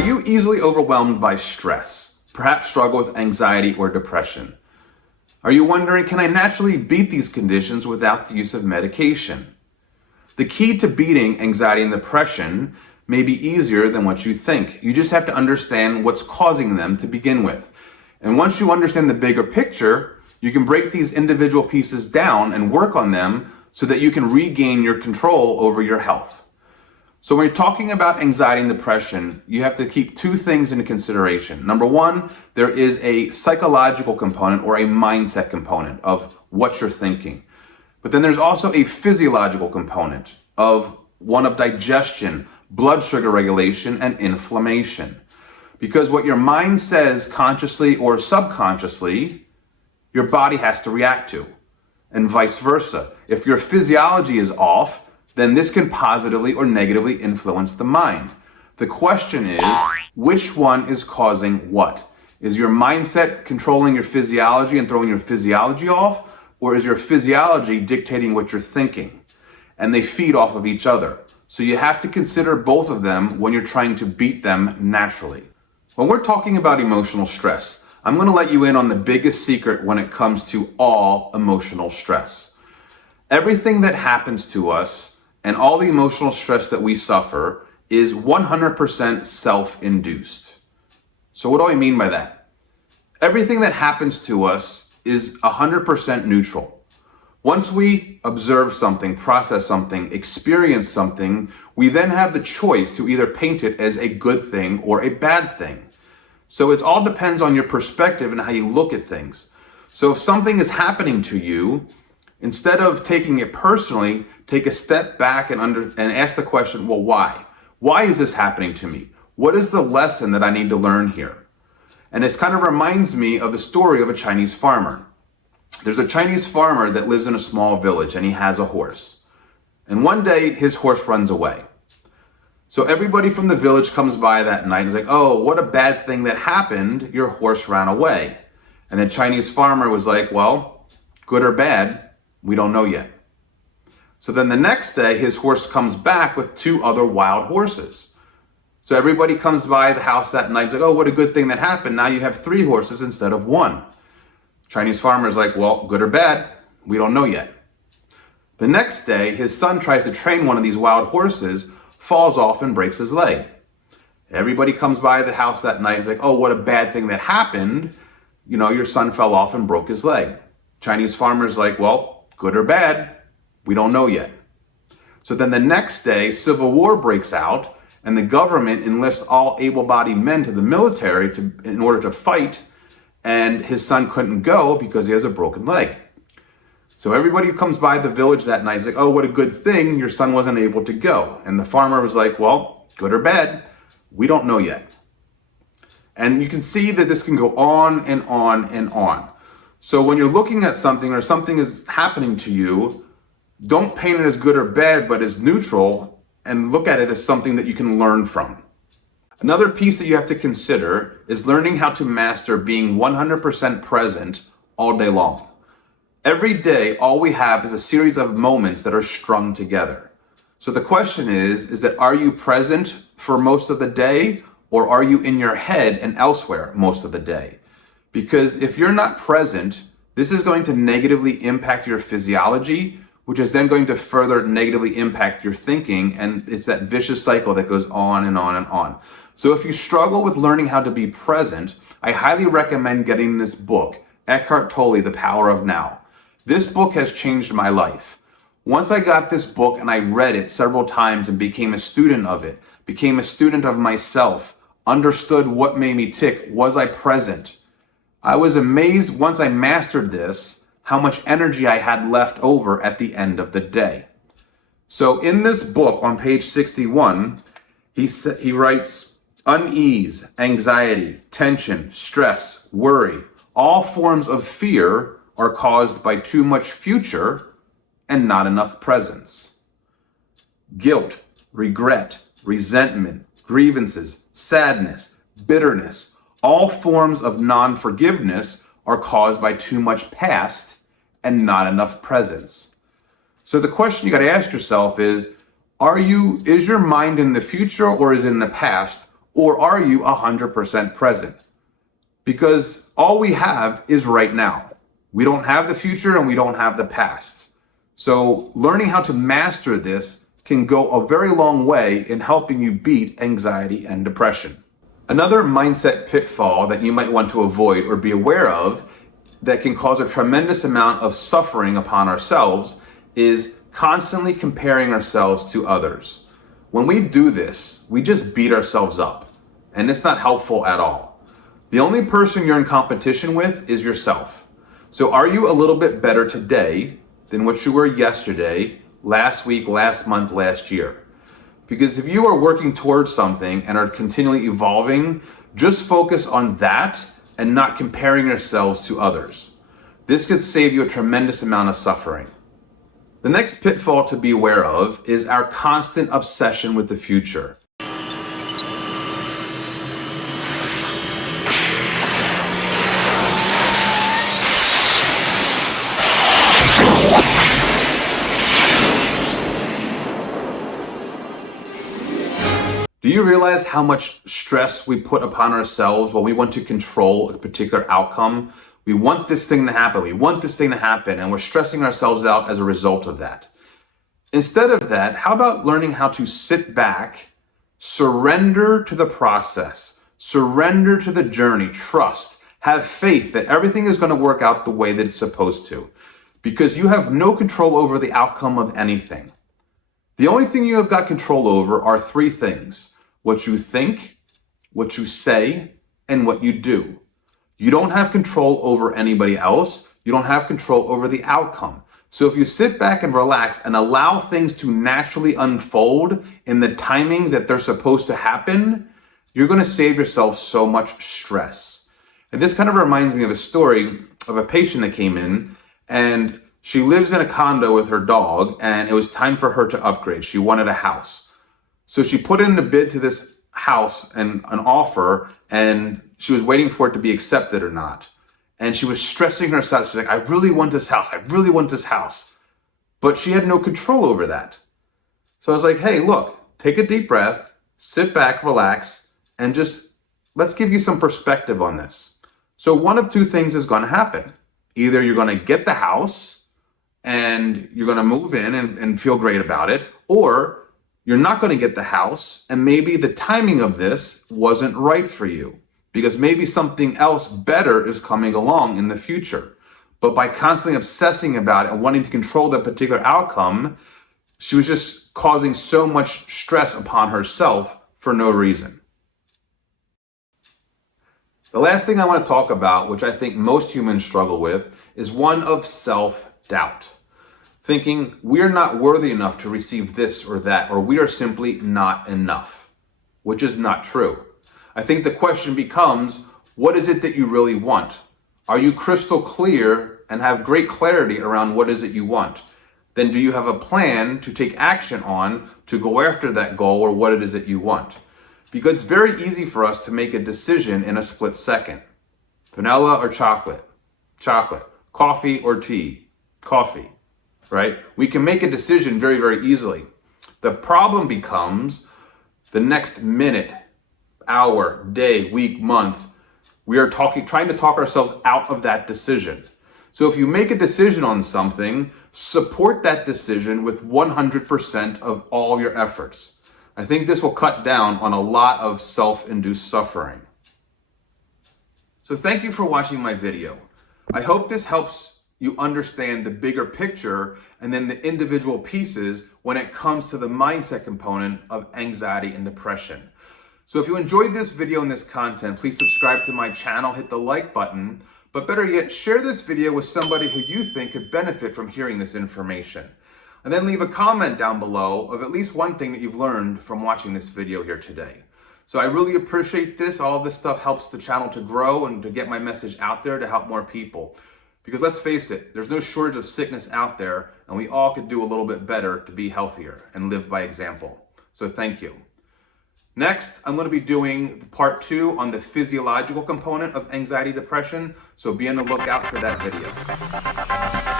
Are you easily overwhelmed by stress? Perhaps struggle with anxiety or depression? Are you wondering, can I naturally beat these conditions without the use of medication? The key to beating anxiety and depression may be easier than what you think. You just have to understand what's causing them to begin with. And once you understand the bigger picture, you can break these individual pieces down and work on them so that you can regain your control over your health. So when you're talking about anxiety and depression, you have to keep two things into consideration. Number one, there is a psychological component or a mindset component of what you're thinking. But then there's also a physiological component of one of digestion, blood sugar regulation, and inflammation. Because what your mind says consciously or subconsciously, your body has to react to, and vice versa. If your physiology is off, then this can positively or negatively influence the mind. The question is, which one is causing what? Is your mindset controlling your physiology and throwing your physiology off? Or is your physiology dictating what you're thinking? And they feed off of each other. So you have to consider both of them when you're trying to beat them naturally. When we're talking about emotional stress, I'm going to let you in on the biggest secret when it comes to all emotional stress. Everything that happens to us and all the emotional stress that we suffer is 100% self-induced. So what do I mean by that? Everything that happens to us is 100% neutral. Once we observe something, process something, experience something, we then have the choice to either paint it as a good thing or a bad thing. So it all depends on your perspective and how you look at things. So if something is happening to you, instead of taking it personally, take a step back and ask the question, well, why? Why is this happening to me? What is the lesson that I need to learn here? And this kind of reminds me of the story of a Chinese farmer. There's a Chinese farmer that lives in a small village and he has a horse. And one day his horse runs away. So everybody from the village comes by that night and is like, oh, what a bad thing that happened. Your horse ran away. And the Chinese farmer was like, well, good or bad, we don't know yet. So then the next day, his horse comes back with two other wild horses. So everybody comes by the house that night and is like, oh, what a good thing that happened. Now you have three horses instead of one. Chinese farmer is like, well, good or bad, we don't know yet. The next day, his son tries to train one of these wild horses, falls off and breaks his leg. Everybody comes by the house that night and is like, oh, what a bad thing that happened. You know, your son fell off and broke his leg. Chinese farmer's like, well, good or bad, we don't know yet. So then the next day, civil war breaks out and the government enlists all able-bodied men to the military in order to fight, and his son couldn't go because he has a broken leg. So everybody who comes by the village that night is like, oh, what a good thing your son wasn't able to go. And the farmer was like, well, good or bad, we don't know yet. And you can see that this can go on and on and on. So when you're looking at something or something is happening to you, don't paint it as good or bad, but as neutral, and look at it as something that you can learn from. Another piece that you have to consider is learning how to master being 100% present all day long. Every day, all we have is a series of moments that are strung together. So the question is that are you present for most of the day, or are you in your head and elsewhere most of the day? Because if you're not present, this is going to negatively impact your physiology, which is then going to further negatively impact your thinking, and it's that vicious cycle that goes on and on and on. So if you struggle with learning how to be present, I highly recommend getting this book, Eckhart Tolle, The Power of Now. This book has changed my life. Once I got this book and I read it several times and became a student of it, became a student of myself, understood what made me tick, was I present? I was amazed once I mastered this, how much energy I had left over at the end of the day. So in this book on page 61, he writes, unease, anxiety, tension, stress, worry, all forms of fear are caused by too much future and not enough presence. Guilt, regret, resentment, grievances, sadness, bitterness, all forms of non-forgiveness are caused by too much past and not enough presence. So the question you got to ask yourself is your mind in the future or is it in the past? Or are you 100% present? Because all we have is right now. We don't have the future and we don't have the past. So learning how to master this can go a very long way in helping you beat anxiety and depression. Another mindset pitfall that you might want to avoid or be aware of that can cause a tremendous amount of suffering upon ourselves is constantly comparing ourselves to others. When we do this, we just beat ourselves up, and it's not helpful at all. The only person you're in competition with is yourself. So are you a little bit better today than what you were yesterday, last week, last month, last year? Because if you are working towards something and are continually evolving, just focus on that and not comparing yourselves to others. This could save you a tremendous amount of suffering. The next pitfall to be aware of is our constant obsession with the future. Do you realize how much stress we put upon ourselves when we want to control a particular outcome? We want this thing to happen, we want this thing to happen, and we're stressing ourselves out as a result of that. Instead of that, how about learning how to sit back, surrender to the process, surrender to the journey, trust, have faith that everything is going to work out the way that it's supposed to, because you have no control over the outcome of anything. The only thing you have got control over are three things: what you think, what you say, and what you do. You don't have control over anybody else. You don't have control over the outcome. So if you sit back and relax and allow things to naturally unfold in the timing that they're supposed to happen, you're going to save yourself so much stress. And this kind of reminds me of a story of a patient that came in, and she lives in a condo with her dog, and it was time for her to upgrade. She wanted a house. So she put in a bid to this house and an offer, and she was waiting for it to be accepted or not. And she was stressing herself. She's like, I really want this house. I really want this house. But she had no control over that. So I was like, hey, look, take a deep breath, sit back, relax, and just let's give you some perspective on this. So one of two things is going to happen. Either you're going to get the house and you're going to move in and feel great about it, or you're not going to get the house, and maybe the timing of this wasn't right for you, because maybe something else better is coming along in the future. But by constantly obsessing about it and wanting to control that particular outcome, she was just causing so much stress upon herself for no reason. The last thing I want to talk about, which I think most humans struggle with, is one of self-doubt. Thinking we're not worthy enough to receive this or that, or we are simply not enough, which is not true. I think the question becomes, what is it that you really want? Are you crystal clear and have great clarity around what is it you want? Then do you have a plan to take action on to go after that goal or what it is that you want? Because it's very easy for us to make a decision in a split second. Vanilla or chocolate? Chocolate. Coffee or tea? Coffee. Right? We can make a decision very, very easily. The problem becomes the next minute, hour, day, week, month, we are trying to talk ourselves out of that decision. So if you make a decision on something, support that decision with 100% of all your efforts. I think this will cut down on a lot of self-induced suffering. So thank you for watching my video. I hope this helps you understand the bigger picture and then the individual pieces when it comes to the mindset component of anxiety and depression. So if you enjoyed this video and this content, please subscribe to my channel, hit the like button, but better yet, share this video with somebody who you think could benefit from hearing this information. And then leave a comment down below of at least one thing that you've learned from watching this video here today. So I really appreciate this. All of this stuff helps the channel to grow and to get my message out there to help more people. Because let's face it, there's no shortage of sickness out there, and we all could do a little bit better to be healthier and live by example. So thank you. Next, I'm going to be doing part 2 on the physiological component of anxiety depression, so be on the lookout for that video.